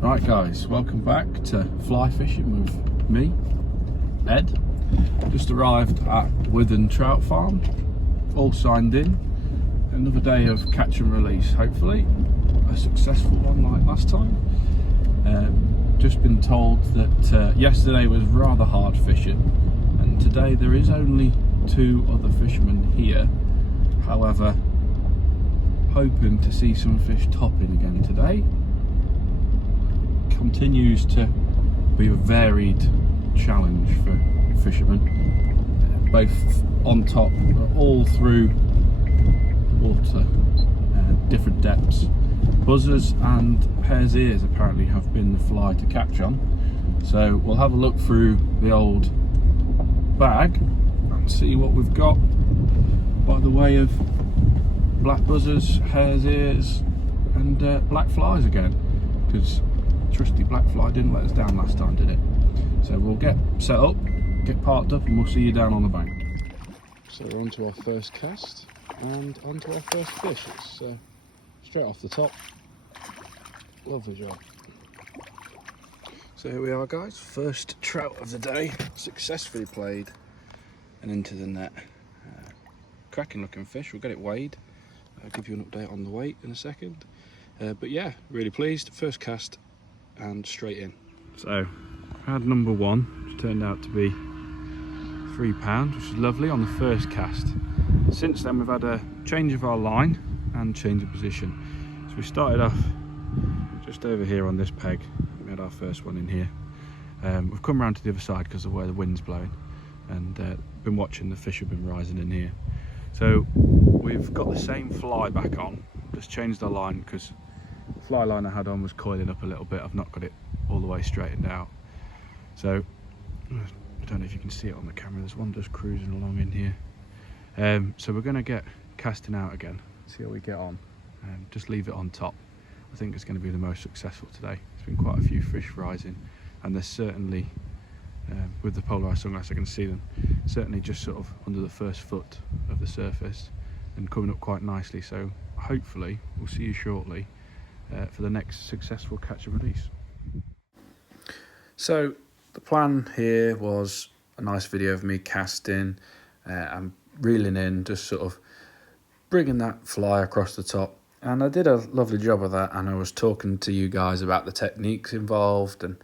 Right guys, welcome back to fly fishing with me, Ed. Just arrived at Withern Trout Farm, all signed in. Another day of catch and release, hopefully. A successful one like last time. Just been told that yesterday was rather hard fishing and today there is only 2 other fishermen here. However, hoping to see some fish topping again today. Continues to be a varied challenge for fishermen, both on top, all through water, different depths. Buzzers and hare's ears apparently have been the fly to catch on, so we'll have a look through the old bag and see what we've got by the way of black buzzers, hare's ears and black flies again, because trusty black fly didn't let us down last time, did it? So we'll get set up, get parked up, and we'll see you down on the bank. So we're on to our first cast and on to our first fish. It's straight off the top. Lovely job. So here we are guys, first trout of the day, successfully played and into the net. Cracking looking fish, we'll get it weighed. I'll give you an update on the weight in a second. But yeah, really pleased, first cast and straight in. So I had number 1, which turned out to be £3, which is lovely on the first cast. Since then we've had a change of our line and change of position. So we started off just over here on this peg. We had our first one in here. We've come around to the other side because of where the wind's blowing, and been watching the fish have been rising in here. So we've got the same fly back on, just changed our line because the fly line I had on was coiling up a little bit. I've not got it all the way straightened out. So I don't know if you can see it on the camera, there's one just cruising along in here. So we're going to get casting out again, see how we get on, and just leave it on top. I think it's going to be the most successful today. There's been quite a few fish rising, and there's certainly, with the polarised sunglass I can see them, certainly just sort of under the first foot of the surface and coming up quite nicely. So hopefully we'll see you shortly for the next successful catch and release. So the plan here was a nice video of me casting and reeling in, just sort of bringing that fly across the top, and I did a lovely job of that, and I was talking to you guys about the techniques involved and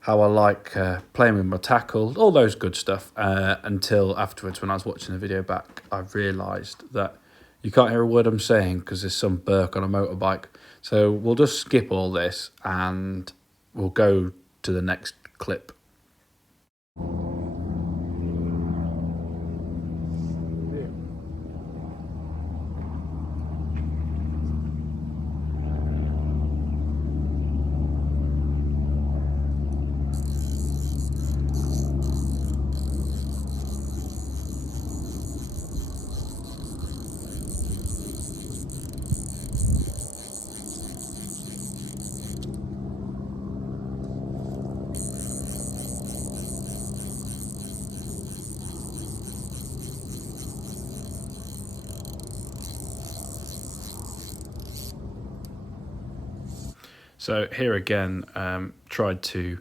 how I like playing with my tackle, all those good stuff, until afterwards when I was watching the video back I realised that you can't hear a word I'm saying because there's some Burke on a motorbike. So we'll just skip all this and we'll go to the next clip. So here again, tried to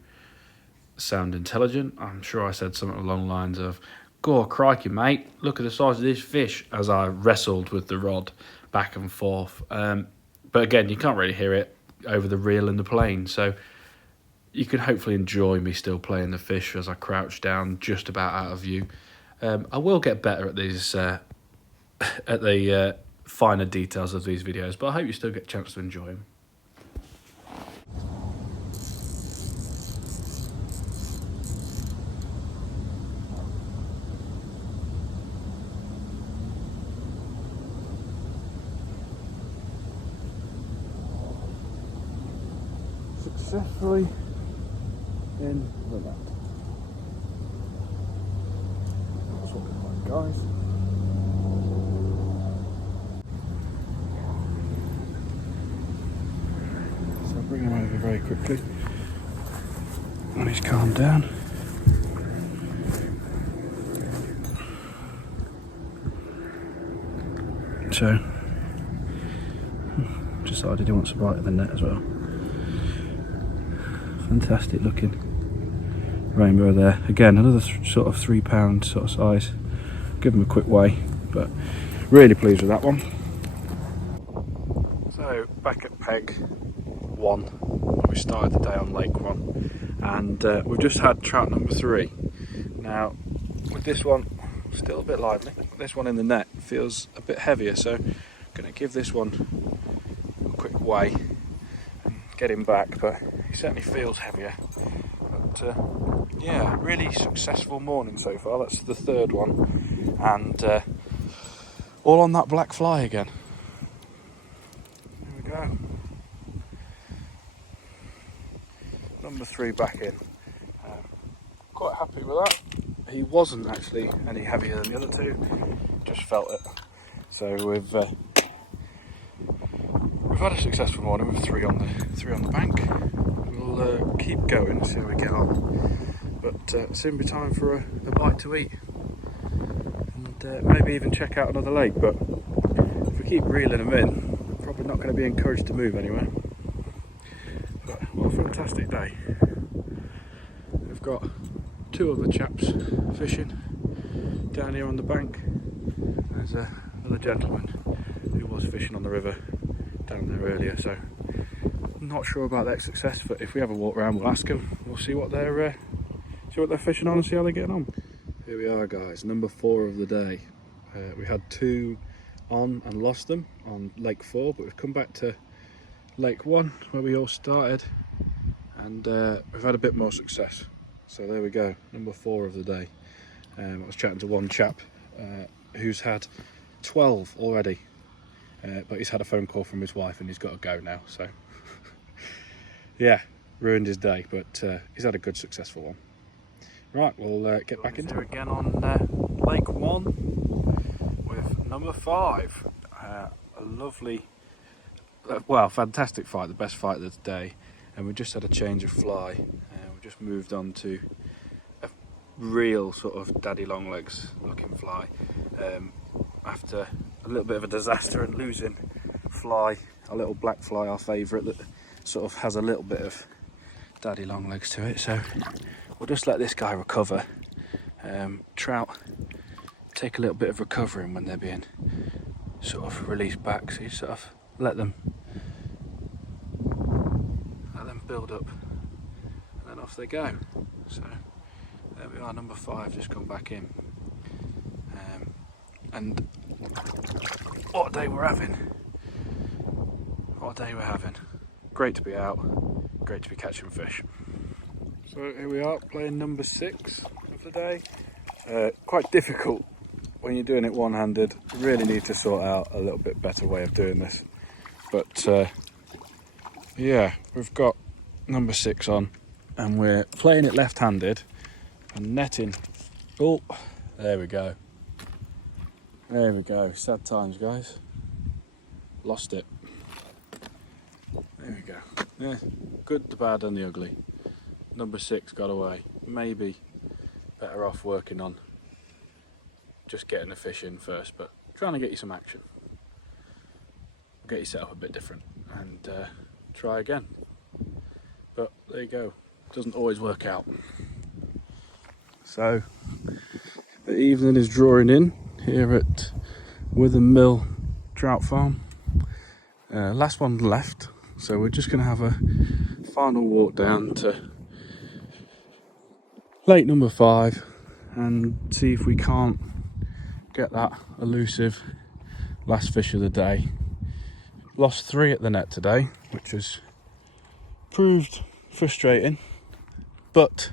sound intelligent. I'm sure I said something along the lines of, "Gore crikey, mate, look at the size of this fish," as I wrestled with the rod back and forth. But again, you can't really hear it over the reel and the plane, so you can hopefully enjoy me still playing the fish as I crouch down just about out of view. I will get better at these, at the finer details of these videos, but I hope you still get a chance to enjoy them. Successfully in the net. That's what we like, guys. So I'll bring him over very quickly when he's calmed down. So decided he wants a bite of the net as well. Fantastic looking rainbow there. Again, another sort of £3 sort of size. Give them a quick weigh, but really pleased with that one. So back at peg 1, we started the day on lake 1, and we've just had trout number 3. Now with this one still a bit lively, this one in the net feels a bit heavier, so I'm going to give this one a quick weigh and get him back, but he certainly feels heavier. But yeah, really successful morning so far. That's the 3rd one, and all on that black fly again. There we go. Number 3 back in. Quite happy with that. He wasn't actually any heavier than the other 2, just felt it. So we've had a successful morning with 3 on the bank. We'll keep going and see how we get on. But soon be time for a bite to eat, and maybe even check out another lake. But if we keep reeling them in, probably not going to be encouraged to move anywhere. But what a fantastic day. We've got 2 other chaps fishing down here on the bank. There's another gentleman who was fishing on the river down there earlier, so I'm not sure about their success, but if we have a walk around we'll ask them. We'll see what they're fishing on and see how they're getting on. Here we are guys, number 4 of the day. We had 2 on and lost them on lake 4, but we've come back to lake 1 where we all started, and we've had a bit more success. So there we go, number 4 of the day. I was chatting to one chap who's had 12 already, but he's had a phone call from his wife and he's got to go now, so yeah, ruined his day, but he's had a good successful one. Right, we'll get back into it again on lake 1 with number 5. A lovely, well, fantastic fight, the best fight of the day, and we just had a change of fly. We just moved on to a real sort of daddy long legs looking fly after a little bit of a disaster and losing fly, a little black fly, our favourite, that sort of has a little bit of daddy long legs to it. So we'll just let this guy recover. Trout take a little bit of recovering when they're being sort of released back, so you sort of let them build up and then off they go. So there we are, number 5 just gone back in, and what a day we're having, what a day we're having. Great to be out, great to be catching fish. So here we are playing number 6 of the day. Quite difficult when you're doing it one-handed. You really need to sort out a little bit better way of doing this, but yeah, we've got number 6 on and we're playing it left-handed and netting. Oh, there we go, there we go. Sad times guys, lost it. There we go. Yeah, good, the bad and the ugly. Number 6 got away. Maybe better off working on just getting the fish in first, but trying to get you some action, get you set up a bit different and try again. But there you go, doesn't always work out. So the evening is drawing in here at Withern Mill Trout Farm. Last one left, so we're just going to have a final walk down to lake number 5 and see if we can't get that elusive last fish of the day. Lost 3 at the net today, which has proved frustrating, but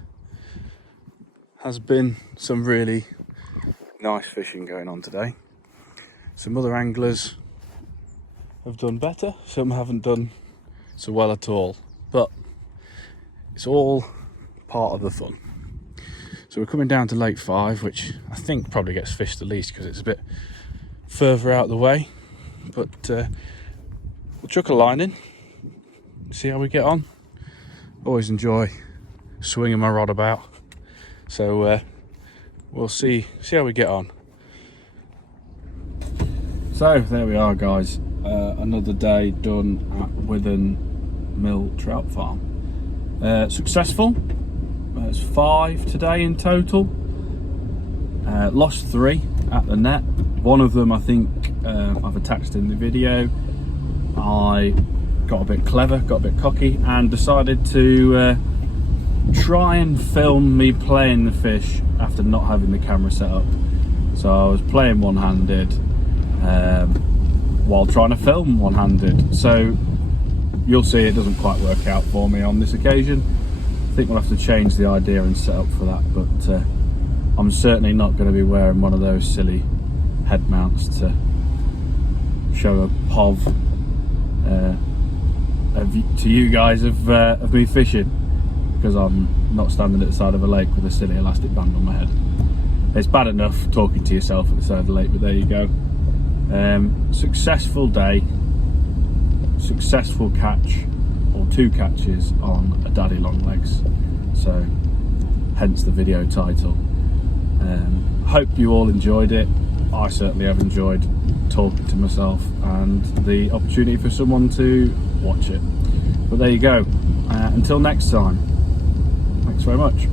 has been some really nice fishing going on today. Some other anglers have done better, some haven't done so well at all, but it's all part of the fun. So we're coming down to lake 5, which I think probably gets fished the least because it's a bit further out the way, but we'll chuck a line in, see how we get on. Always enjoy swinging my rod about, so we'll see how we get on. So there we are guys, another day done at Withern Mill Trout Farm. Successful. It's 5 today in total. Lost 3 at the net. One of them I think I've attached in the video. I got a bit clever, got a bit cocky, and decided to try and film me playing the fish after not having the camera set up. So I was playing one-handed while trying to film one-handed. So you'll see it doesn't quite work out for me on this occasion. I think we'll have to change the idea and set up for that, but I'm certainly not going to be wearing one of those silly head mounts to show a POV to you guys of me fishing, because I'm not standing at the side of a lake with a silly elastic band on my head. It's bad enough talking to yourself at the side of the lake, but there you go. Successful day, successful catch, or 2 catches on a daddy longlegs, so hence the video title. Hope you all enjoyed it. I certainly have enjoyed talking to myself and the opportunity for someone to watch it. But there you go. Until next time, thanks very much.